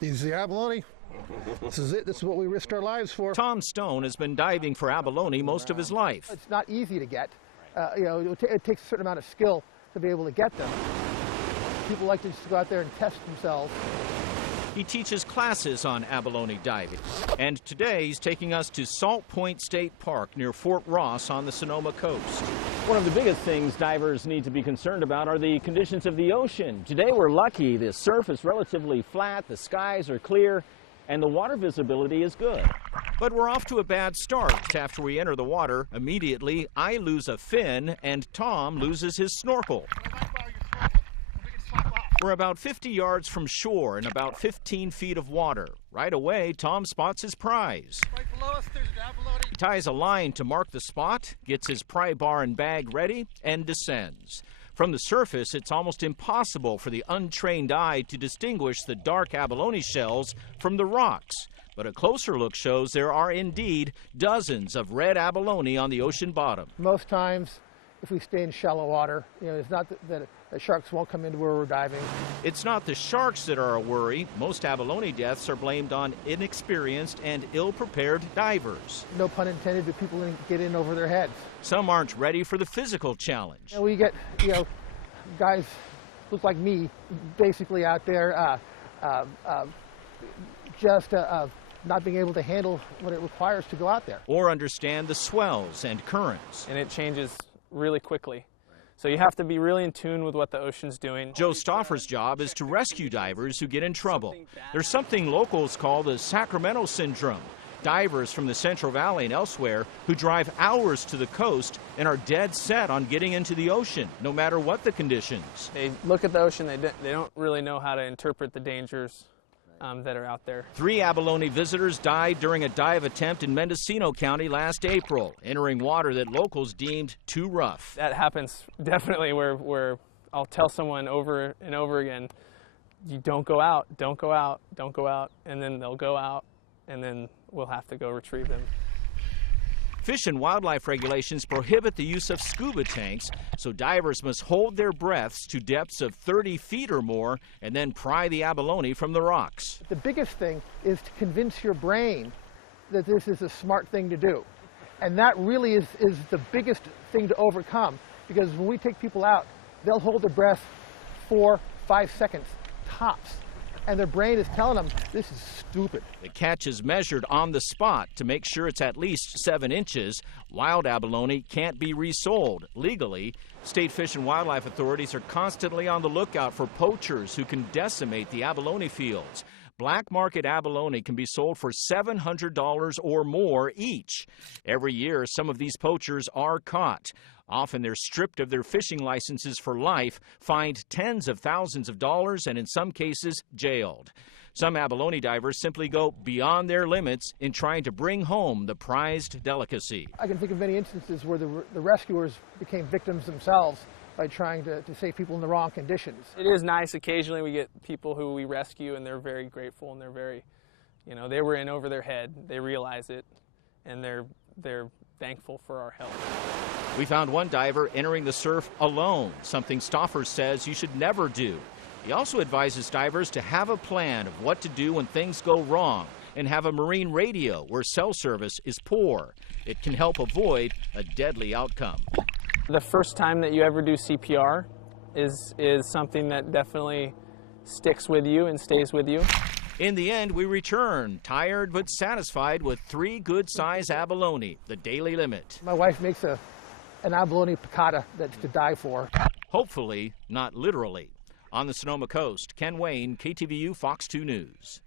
This is the abalone. This is it. This is what we risked our lives for. Tom Stone has been diving for abalone most of his life. It's not easy to get. It takes a certain amount of skill to be able to get them. People like to just go out there and test themselves. He teaches classes on abalone diving, and today he's taking us to Salt Point State Park near Fort Ross on the Sonoma coast. One of the biggest things divers need to be concerned about are the conditions of the ocean. Today we're lucky. The surf is relatively flat, the skies are clear, and the water visibility is good. But we're off to a bad start. After we enter the water, immediately I lose a fin and Tom loses his snorkel. We're about 50 yards from shore in about 15 feet of water. Right away, Tom spots his prize. Right below us, there's an abalone. He ties a line to mark the spot, gets his pry bar and bag ready, and descends. From the surface, it's almost impossible for the untrained eye to distinguish the dark abalone shells from the rocks. But a closer look shows there are indeed dozens of red abalone on the ocean bottom. Most times, if we stay in shallow water, it's not that sharks won't come into where we're diving. It's not the sharks that are a worry. Most abalone deaths are blamed on inexperienced and ill-prepared divers. No pun intended, but people get in over their heads. Some aren't ready for the physical challenge. And we get, guys look like me, basically out there just not being able to handle what it requires to go out there. Or understand the swells and currents. And it changes really quickly. So you have to be really in tune with what the ocean's doing. Joe Stauffer's job is to rescue divers who get in trouble. There's something locals call the Sacramento syndrome. Divers from the Central Valley and elsewhere who drive hours to the coast and are dead set on getting into the ocean, no matter what the conditions. They look at the ocean, they don't really know how to interpret the dangers that are out there. 3 abalone visitors died during a dive attempt in Mendocino County last April, entering water that locals deemed too rough. That happens definitely where I'll tell someone over and over again, you don't go out, don't go out, don't go out, and then they'll go out, and then we'll have to go retrieve them. Fish and wildlife regulations prohibit the use of scuba tanks, so divers must hold their breaths to depths of 30 feet or more and then pry the abalone from the rocks. The biggest thing is to convince your brain that this is a smart thing to do. And that really is the biggest thing to overcome, because when we take people out, they'll hold their breath 4-5 seconds tops. And their brain is telling them, this is stupid. The catch is measured on the spot to make sure it's at least 7 inches. Wild abalone can't be resold legally. State Fish and Wildlife authorities are constantly on the lookout for poachers who can decimate the abalone fields. Black market abalone can be sold for $700 or more each. Every year, some of these poachers are caught. Often they're stripped of their fishing licenses for life, fined tens of thousands of dollars, and in some cases, jailed. Some abalone divers simply go beyond their limits in trying to bring home the prized delicacy. I can think of many instances where the rescuers became victims themselves by trying to save people in the wrong conditions. It is nice. Occasionally we get people who we rescue and they're very grateful and they're very, they were in over their head. They realize it and they're thankful for our help. We found one diver entering the surf alone, something Stauffer says you should never do. He also advises divers to have a plan of what to do when things go wrong and have a marine radio where cell service is poor. It can help avoid a deadly outcome. The first time that you ever do CPR is something that definitely sticks with you and stays with you. In the end, we return, tired but satisfied with 3 good-sized abalone, the daily limit. My wife makes an abalone piccata that's to die for. Hopefully, not literally. On the Sonoma coast, Ken Wayne, KTVU Fox 2 News.